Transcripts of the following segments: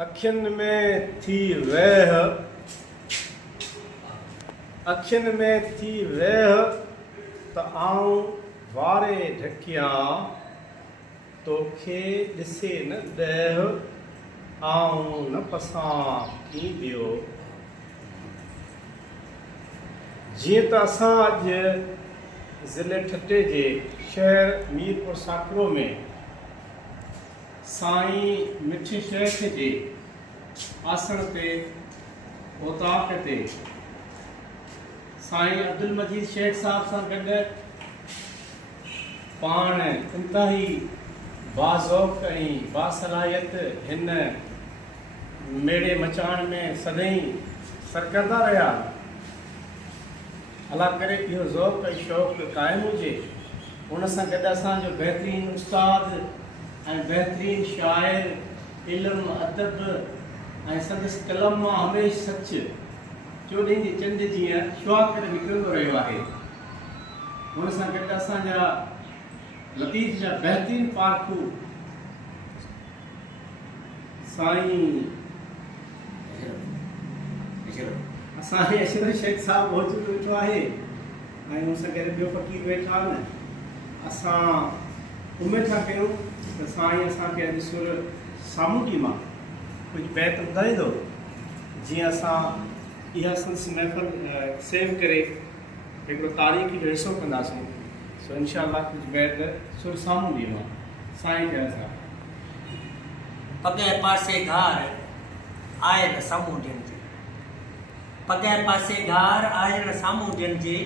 अखियुनि में थी वेह, अखियुनि में थी वेह त आऊं वारे ढकिया, तोखे ॾिसे न ॾह, आऊं न पसां की ॿियो। जीअं त असां अॼु ज़िले ठटे जे शहर मीरपुर साकरो में साईं मिठी शेख जे आसण ते ओताक ते साईं अब्दुल मजीद शेख साहब सां गॾु पाण इंतिहाई बाज़ौक़ ऐं बासलाहियत हिन मेड़े मचाइण में सदाईं सरकरदा रहिया। अलाह करे इहो ज़ौक़ ऐं शौक़ु क़ाइमु हुजे। उन सां गॾु असांजो बहितरीनु उस्ताद ऐं बहितरीनु शाइर, इल्मु अदब ऐं संदसि कलम मां हमेशह सच चोॾहं जी चंड जीअं शुआ करे निकिरंदो रहियो आहे। हुन सां गॾु असांजा लतीफ़ जा बहितरीनु पाखू साईं असांजे अशरफ शेख साहब मौजूदु वेठो आहे ऐं हुन सां गॾु ॿियो फ़क़ीर वेठा आहिनि। असां उमेद था कयूं त साईं असांखे अॼु सुर सामूंडी मां कुझु बैत ॿुधाईंदो, जीअं असां इहा संस महफ़िल सेव करे हिकिड़ो तारीख़ जो हिसो कंदासीं। सो इंशाअल्लाह कुझु बैत सुर सामूंडी मां साईं खे असां पॻे पासे घार आयल सामूंडियुनि जे, पॻे पासे घार आयल सामूंडियुनि जे,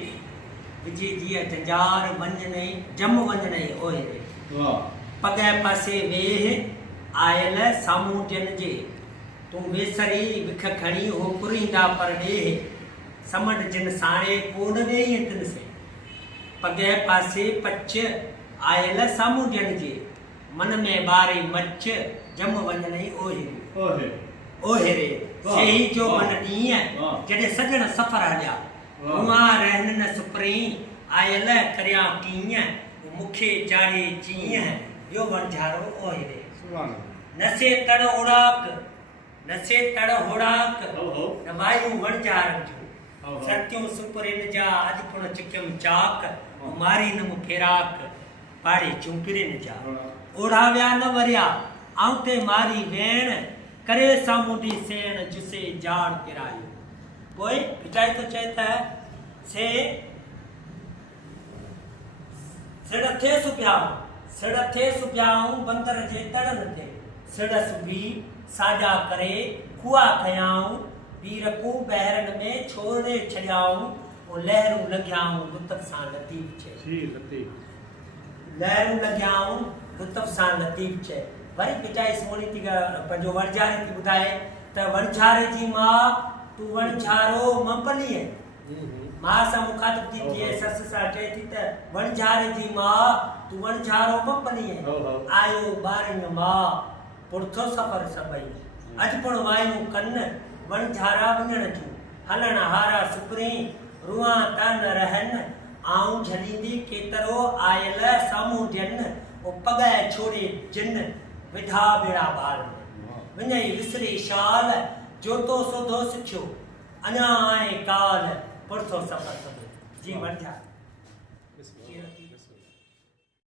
विझी जीअं जंजार वञणे जम वञणे ओहे। पॻे पासे वेह आयल सामूंडियुनि जे, तूं वेसरी विख खणी हो पुरींदा पर ॾेह, समंड जिन साणे कोन वेही तिन से। पॻे पासे पच आयल सामूंडियुनि जे, मन में ॿारे मच जम वञणे ओहे। ओहे रे सही जो मन ॾींहं जॾहिं सजण सफ़र हलिया, हुआ रहन न सुपरी आयल करिया कीअं, मूंखे चाढ़े चीअं ॿियो वणझारो ओहे रे। नसे तड़ ओड़ाक, नसे तड़ होड़ाक न वायूं वणझारनि जूं, सतियूं सुपरिन जा अॼु पुण चिकियम चाक, मारी न मूं फेराक पाड़े चुंकिरिन जा। ओढ़ाव्या न वरिया आऊं ते मारी वेण, करे सामूंडी सेण जिसे जाड़ किरायो। पोइ पिटाई तो चए त से सिड़ थे सुपियाऊं, सिड़ थे सुपियाऊं बंदर जे तड़न ते, सिड़ सुबी साजा करे खुआ खयाऊं, वीरकू बहरन में छोड़े छड़ियाऊं, लहरूं लॻियाऊं लुत्फ़ सां लतीफ़ चए। लहरूं लॻियाऊं लुत्फ़ सां लतीफ़ चए। वरी पिटाई सोनी थी पंहिंजो वणझारे थी ॿुधाए त वणझारे जी मां तूं वणझारो मंपलीअ। मां सां मुखातिब थी थिए, ससु सां चए थी त वणझारे जी मां तूं वणझारो मंपलीअ। आयो ॿारनि मां पुरथो सफ़र सभई, अॼु पुण वायूं कन वणझारा वञण जूं, हलण हारा सुपरी रुआ त न रहनि, आऊं झलींदी केतिरो आयल सामूंडियुनि, पॻ छोड़े जिन विधा बेड़ा बाल, विञई विसरी शाल, जोतो सोधो सिखियो अञा आहे काल, पुरथो सफ़र सभई। जी वणझार।